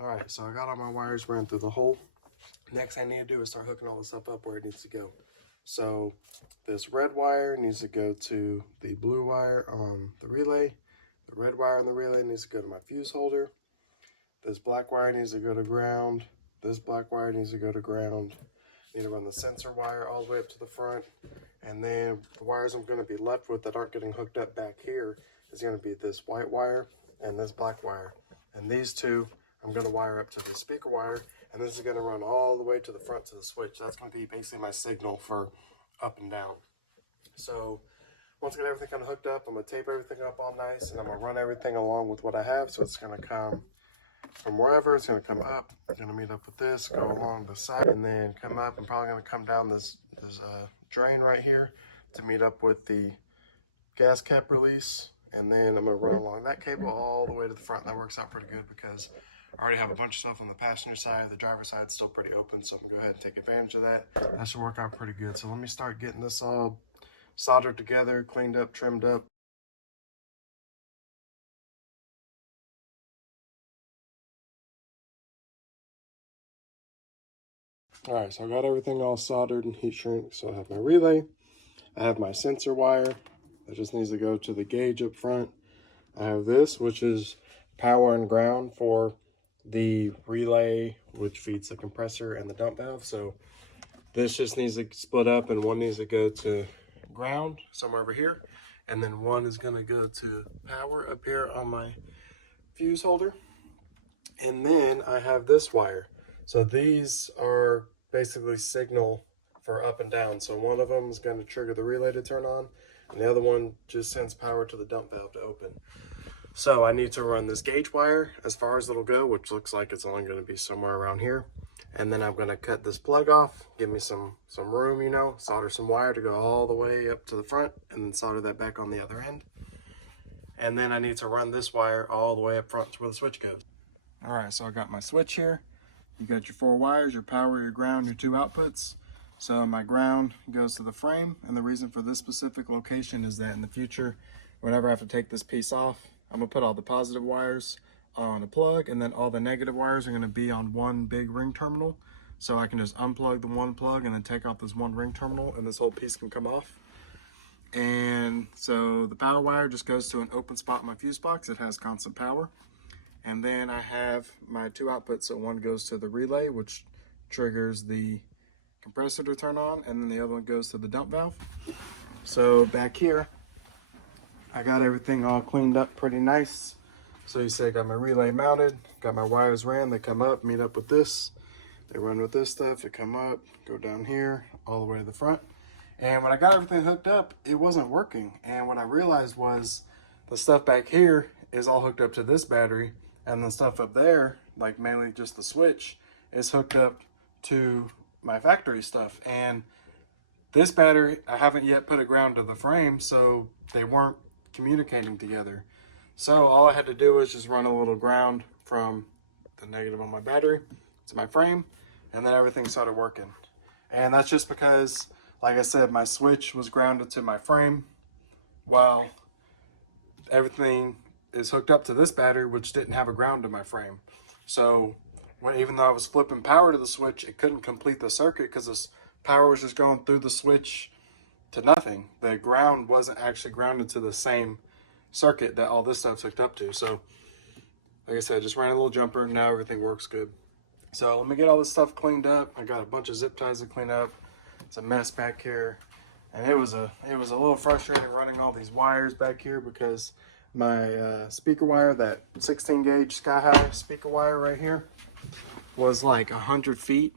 All right, so I got all my wires ran through the hole. Next thing I need to do is start hooking all this stuff up where it needs to go. So this red wire needs to go to the blue wire on the relay. The red wire on the relay needs to go to my fuse holder. This black wire needs to go to ground. This black wire needs to go to ground. I need to run the sensor wire all the way up to the front. And then the wires I'm going to be left with that aren't getting hooked up back here is going to be this white wire and this black wire. And these two I'm going to wire up to the speaker wire, and this is going to run all the way to the front to the switch. That's going to be basically my signal for up and down. So once I get everything kind of hooked up, I'm going to tape everything up all nice, and I'm going to run everything along with what I have. So it's going to come from wherever, it's going to come up. I'm going to meet up with this, go along the side, and then come up. I'm probably going to come down this drain right here to meet up with the gas cap release. And then I'm going to run along that cable all the way to the front. That works out pretty good because I already have a bunch of stuff on the passenger side. The driver's side is still pretty open, so I'm going to go ahead and take advantage of that. That should work out pretty good. So let me start getting this all soldered together, cleaned up, trimmed up. All right, so I got everything all soldered and heat shrink. So I have my relay. I have my sensor wire. That just needs to go to the gauge up front. I have this, which is power and ground for the relay, which feeds the compressor and the dump valve. So this just needs to split up, and one needs to go to ground somewhere over here, and then one is going to go to power up here on my fuse holder. And then I have this wire. So these are basically signal for up and down. So one of them is going to trigger the relay to turn on, and the other one just sends power to the dump valve to open. So I need to run this gauge wire as far as it'll go, which looks like it's only going to be somewhere around here. And then I'm going to cut this plug off, give me some room, you know, solder some wire to go all the way up to the front, and then solder that back on the other end. And then I need to run this wire all the way up front to where the switch goes. All right, so I got my switch here. You got your 4 wires, your power, your ground, your 2 outputs. So my ground goes to the frame, and the reason for this specific location is that in the future, whenever I have to take this piece off, I'm gonna put all the positive wires on a plug, and then all the negative wires are gonna be on one big ring terminal. So I can just unplug the one plug and then take out this one ring terminal, and this whole piece can come off. And so the power wire just goes to an open spot in my fuse box. It has constant power. And then I have my 2 outputs. So one goes to the relay, which triggers the compressor to turn on, and then the other one goes to the dump valve. So back here, I got everything all cleaned up pretty nice. So you see I got my relay mounted, got my wires ran, they come up, meet up with this. They run with this stuff, they come up, go down here, all the way to the front. And when I got everything hooked up, it wasn't working. And what I realized was the stuff back here is all hooked up to this battery, and the stuff up there, like mainly just the switch, is hooked up to my factory stuff. And this battery, I haven't yet put a ground to the frame, so they weren't communicating together. So all I had to do was just run a little ground from the negative on my battery to my frame, and then everything started working. And that's just because, like I said, my switch was grounded to my frame while everything is hooked up to this battery, which didn't have a ground to my frame. So even though I was flipping power to the switch, it couldn't complete the circuit because this power was just going through the switch to nothing. The ground wasn't actually grounded to the same circuit that all this stuff's hooked up to. So like I said, I just ran a little jumper, and now everything works good. So let me get all this stuff cleaned up. I got a bunch of zip ties to clean up. It's a mess back here, and it was a little frustrating running all these wires back here because my speaker wire, that 16 gauge sky high speaker wire right here, was like 100 feet,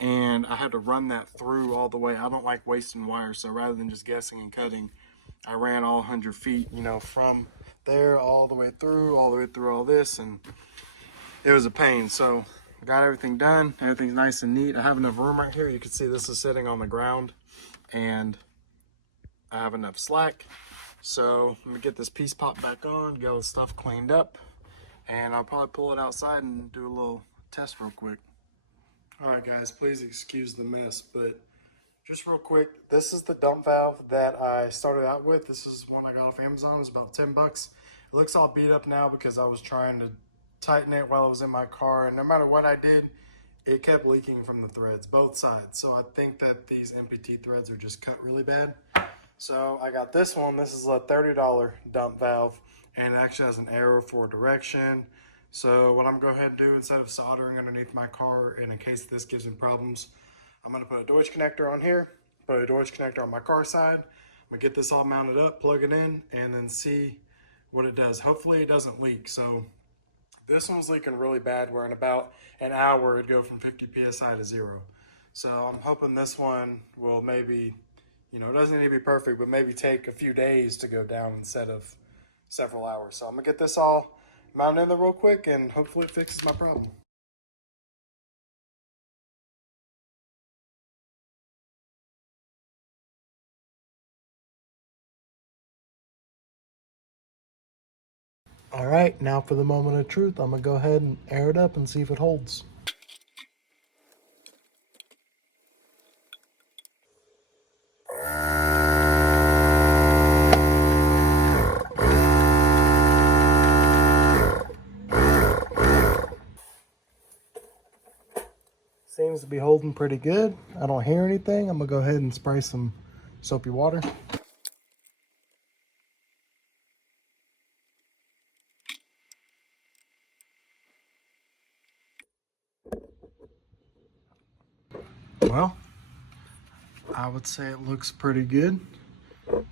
and I had to run that through all the way. I don't like wasting wires, so rather than just guessing and cutting, I ran all 100 feet, you know, from there all the way through all this, and it was a pain. So I got everything done. Everything's nice and neat. I have enough room right here. You can see this is sitting on the ground, and I have enough slack. So let me get this piece popped back on, get all the stuff cleaned up, and I'll probably pull it outside and do a little test real quick. All right, guys, please excuse the mess, but just real quick, this is the dump valve that I started out with. This is one I got off Amazon. It's about 10 bucks. It looks all beat up now because I was trying to tighten it while it was in my car, and no matter what I did, it kept leaking from the threads, both sides. So I think that these MPT threads are just cut really bad. So I got this one. This is a $30 dump valve, and it actually has an arrow for direction. So what I'm going to go ahead and do, instead of soldering underneath my car, and in case this gives me problems, I'm going to put a Deutsch connector on here, put a Deutsch connector on my car side. I'm going to get this all mounted up, plug it in, and then see what it does. Hopefully it doesn't leak. So this one's leaking really bad, where in about an hour it'd go from 50 PSI to 0. So I'm hoping this one will maybe, it doesn't need to be perfect, but maybe take a few days to go down instead of several hours. So I'm gonna get this all mounted in there real quick, and hopefully it fixes my problem. All right, now for the moment of truth. I'm gonna go ahead and air it up and see if it holds. Seems to be holding pretty good. I don't hear anything. I'm gonna go ahead and spray some soapy water. Well, I would say it looks pretty good.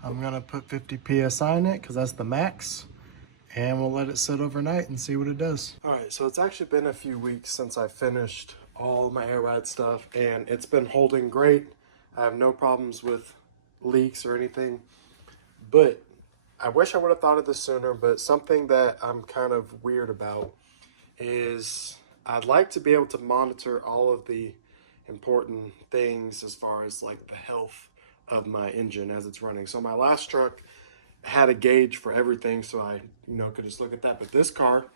I'm gonna put 50 PSI in it because that's the max, and we'll let it sit overnight and see what it does. All right, so it's actually been a few weeks since I finished all my air ride stuff, and it's been holding great. I have no problems with leaks or anything, but I wish I would have thought of this sooner. But something that I'm kind of weird about is I'd like to be able to monitor all of the important things as far as like the health of my engine as it's running. So my last truck had a gauge for everything, so I could just look at that. But this car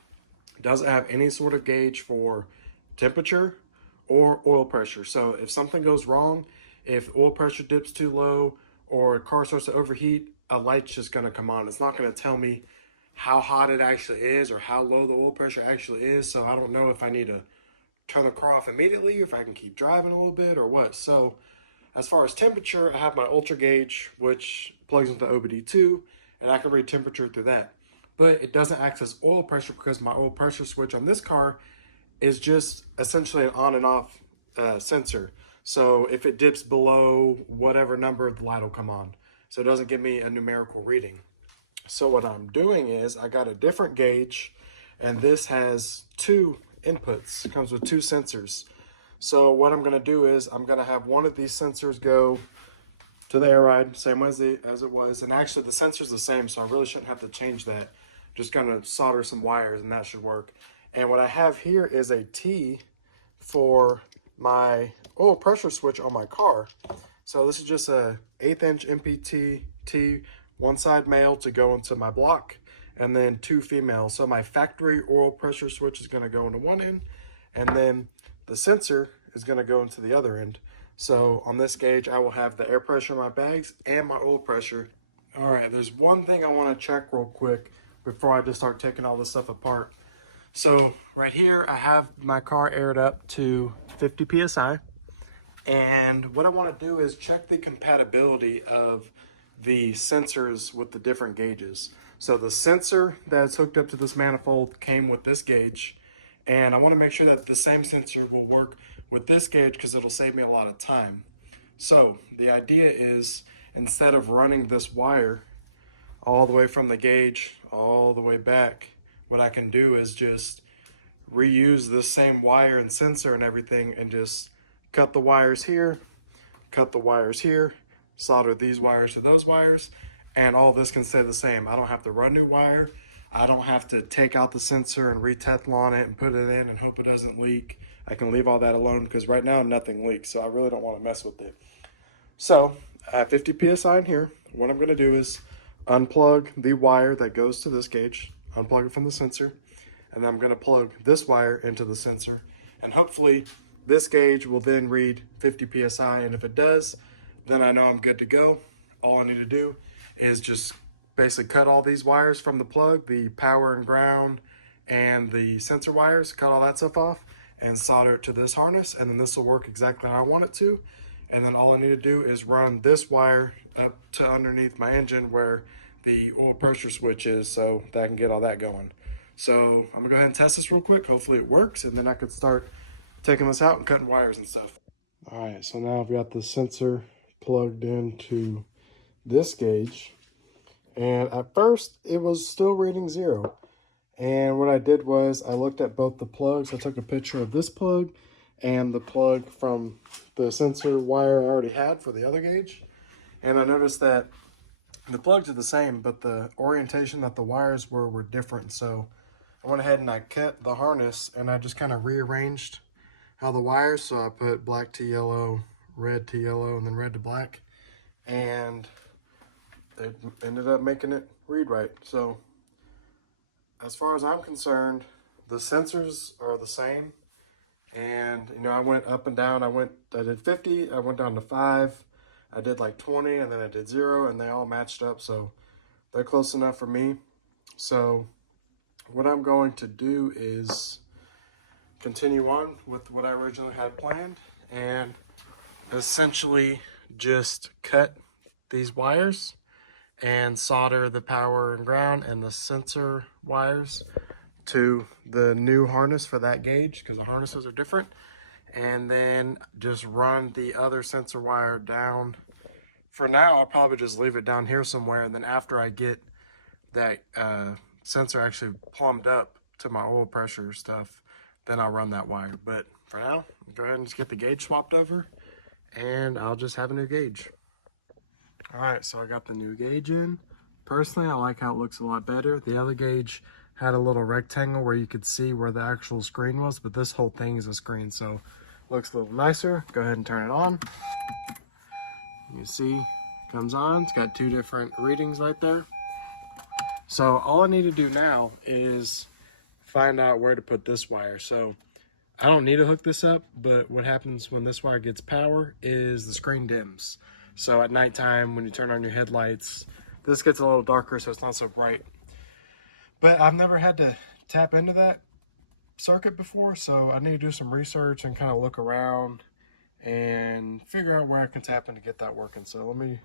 doesn't have any sort of gauge for temperature or oil pressure. So if something goes wrong, if oil pressure dips too low or a car starts to overheat, a light's just going to come on. It's not going to tell me how hot it actually is or how low the oil pressure actually is. So I don't know if I need to turn the car off immediately, or if I can keep driving a little bit or what. So as far as temperature, I have my ultra gauge, which plugs into OBD2, and I can read temperature through that. But it doesn't access oil pressure because my oil pressure switch on this car is just essentially an on and off sensor. So if it dips below whatever number, the light will come on. So it doesn't give me a numerical reading. So what I'm doing is I got a different gauge, and this has two inputs. It comes with two sensors. So what I'm going to do is I'm going to have one of these sensors go to the air ride, same as it was. And actually the sensor's the same, so I really shouldn't have to change that. Just going to solder some wires and that should work. And what I have here is a T for my oil pressure switch on my car. So this is just a 1/8 inch MPT T, one side male to go into my block, and then two female. So my factory oil pressure switch is going to go into one end, and then the sensor is going to go into the other end. So on this gauge, I will have the air pressure in my bags and my oil pressure. All right, there's one thing I want to check real quick before I just start taking all this stuff apart. So right here, I have my car aired up to 50 PSI. And what I want to do is check the compatibility of the sensors with the different gauges. So the sensor that's hooked up to this manifold came with this gauge, and I want to make sure that the same sensor will work with this gauge because it'll save me a lot of time. So the idea is, instead of running this wire all the way from the gauge all the way back, what I can do is just reuse this same wire and sensor and everything, and just cut the wires here, cut the wires here, solder these wires to those wires, and all this can stay the same. I don't have to run new wire. I don't have to take out the sensor and re-Teflon it and put it in and hope it doesn't leak. I can leave all that alone because right now nothing leaks, so I really don't want to mess with it. So I have 50 PSI in here. What I'm going to do is unplug the wire that goes to this gauge, unplug it from the sensor, and then I'm going to plug this wire into the sensor, and hopefully this gauge will then read 50 PSI, and if it does, then I know I'm good to go. All I need to do is just basically cut all these wires from the plug, the power and ground and the sensor wires, cut all that stuff off, and solder it to this harness, and then this will work exactly how I want it to. And then all I need to do is run this wire up to underneath my engine where the oil pressure switch is, so that I can get all that going. So I'm gonna go ahead and test this real quick. Hopefully it works, and then I could start taking this out and cutting wires and stuff. All right, so now I've got the sensor plugged into this gauge, and at first it was still reading 0. And what I did was I looked at both the plugs. I took a picture of this plug and the plug from the sensor wire I already had for the other gauge. And I noticed that the plugs are the same, but the orientation that the wires were different. So I went ahead and I cut the harness and I just kind of rearranged how the wires. So I put black to yellow, red to yellow, and then red to black. And it ended up making it read right. So as far as I'm concerned, the sensors are the same. And, you know, I went up and down. I did 50, I went down to 5, I did like 20, and then I did 0, and they all matched up. So they're close enough for me. So what I'm going to do is continue on with what I originally had planned and essentially just cut these wires and solder the power and ground and the sensor wires to the new harness for that gauge, because the harnesses are different, and then just run the other sensor wire down. For now, I'll probably just leave it down here somewhere, and then after I get that sensor actually plumbed up to my oil pressure stuff, then I'll run that wire. But for now, go ahead and just get the gauge swapped over, and I'll just have a new gauge. All right, so I got the new gauge in. Personally, I like how it looks a lot better. The other gauge had a little rectangle where you could see where the actual screen was, but this whole thing is a screen, so it looks a little nicer. Go ahead and turn it on. You see, it comes on. It's got 2 different readings right there. So all I need to do now is find out where to put this wire. So I don't need to hook this up, but what happens when this wire gets power is the screen dims. So at nighttime, when you turn on your headlights, this gets a little darker, so it's not so bright. But I've never had to tap into that circuit before, so I need to do some research and kind of look around and figure out where I can tap in to get that working. So let me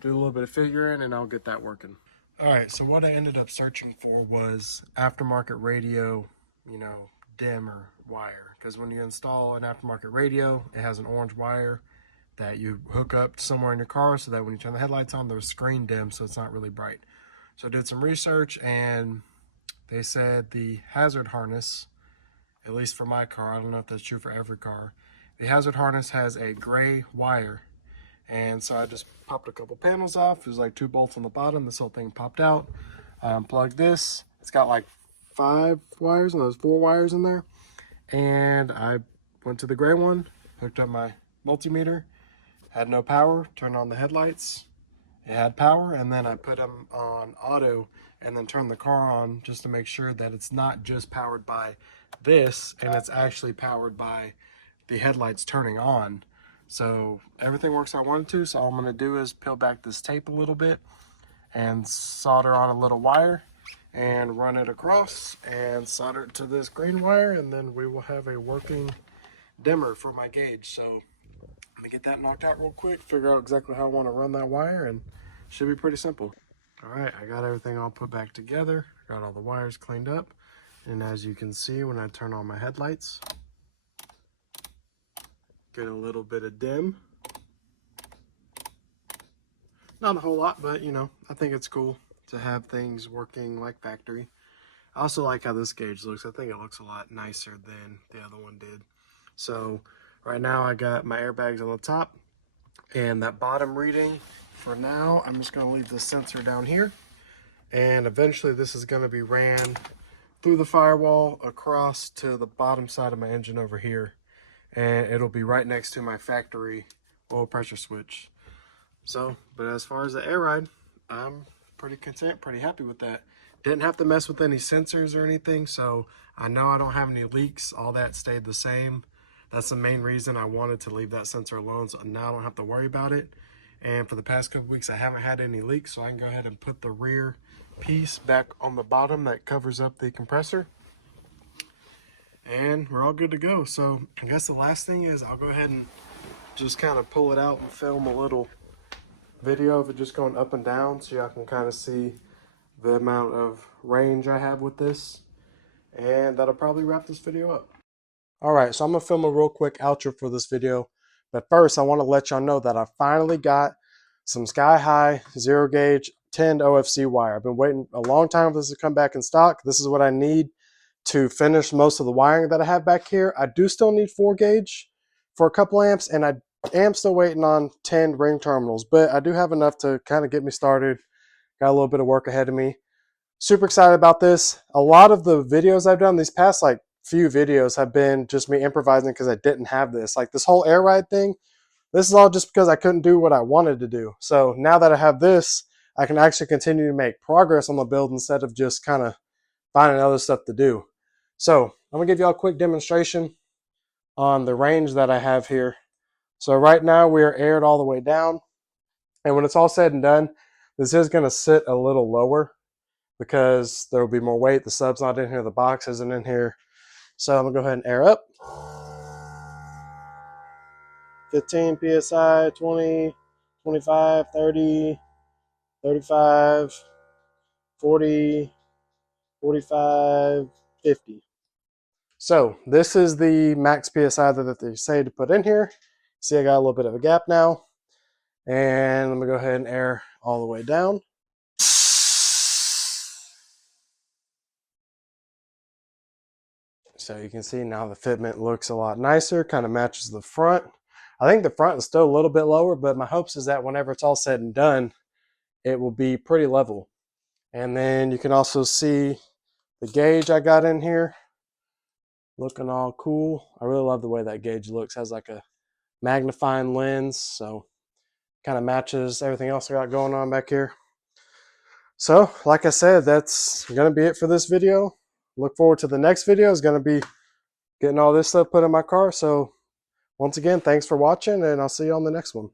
do a little bit of figuring and I'll get that working. All right, so what I ended up searching for was aftermarket radio, you know, dimmer wire. Because when you install an aftermarket radio, it has an orange wire that you hook up somewhere in your car so that when you turn the headlights on, there's screen dim, so it's not really bright. So I did some research, and they said the hazard harness, at least for my car, I don't know if that's true for every car, the hazard harness has a gray wire. And so I just popped a couple panels off. There's like 2 bolts on the bottom. This whole thing popped out. I unplugged this. It's got like 5 wires, and there's 4 wires in there. And I went to the gray one, hooked up my multimeter, had no power, turned on the headlights. It had power, and then I put them on auto and then turned the car on just to make sure that it's not just powered by this, and it's actually powered by the headlights turning on. So everything works how I want it to. So all I'm going to do is peel back this tape a little bit and solder on a little wire and run it across and solder it to this green wire, and then we will have a working dimmer for my gauge. So let me get that knocked out real quick, figure out exactly how I want to run that wire, and it should be pretty simple. All right, I got everything all put back together, got all the wires cleaned up, and as you can see, when I turn on my headlights, get a little bit of dim. Not a whole lot, but you know, I think it's cool to have things working like factory. I also like how this gauge looks. I think it looks a lot nicer than the other one did. So right now I got my airbags on the top, and that bottom reading, for now, I'm just gonna leave the sensor down here, and eventually this is gonna be ran through the firewall across to the bottom side of my engine over here, and it'll be right next to my factory oil pressure switch. So, but as far as the air ride, I'm pretty content, pretty happy with that. Didn't have to mess with any sensors or anything, so I know I don't have any leaks. All that stayed the same. That's the main reason I wanted to leave that sensor alone, so now I don't have to worry about it. And for the past couple weeks, I haven't had any leaks, so I can go ahead and put the rear piece back on the bottom that covers up the compressor. and we're all good to go. So I guess the last thing is I'll go ahead and just kind of pull it out and film a little video of it just going up and down so y'all can kind of see the amount of range I have with this. And that'll probably wrap this video up. All right, so I'm gonna film a real quick outro for this video. But first, I want to let y'all know that I finally got some Sky High 0 gauge 10 OFC wire. I've been waiting a long time for this to come back in stock. This is what I need to finish most of the wiring that I have back here. I do still need 4 gauge for a couple amps, and I am still waiting on 10 ring terminals, but I do have enough to kind of get me started. Got a little bit of work ahead of me. Super excited about this. A lot of the videos I've done, these past like few videos, have been just me improvising because I didn't have this. Like this whole air ride thing, this is all just because I couldn't do what I wanted to do. So now that I have this, I can actually continue to make progress on the build instead of just kind of finding other stuff to do. So I'm gonna give y'all a quick demonstration on the range that I have here. So right now we are aired all the way down, and when it's all said and done, this is gonna sit a little lower because there will be more weight. The sub's not in here, the box isn't in here. So I'm gonna go ahead and air up. 15 PSI, 20, 25, 30, 35, 40, 45, 50. So this is the max PSI that they say to put in here. See, I got a little bit of a gap now. And I'm gonna go ahead and air all the way down. So you can see now the fitment looks a lot nicer, kind of matches the front. I think the front is still a little bit lower, but my hopes is that whenever it's all said and done, it will be pretty level. And then you can also see the gauge I got in here, looking all cool. I really love the way that gauge looks. Has like a magnifying lens, so kind of matches everything else I got going on back here. So, like I said, that's going to be it for this video. Look forward to the next video. It's going to be getting all this stuff put in my car. So, once again, thanks for watching, and I'll see you on the next one.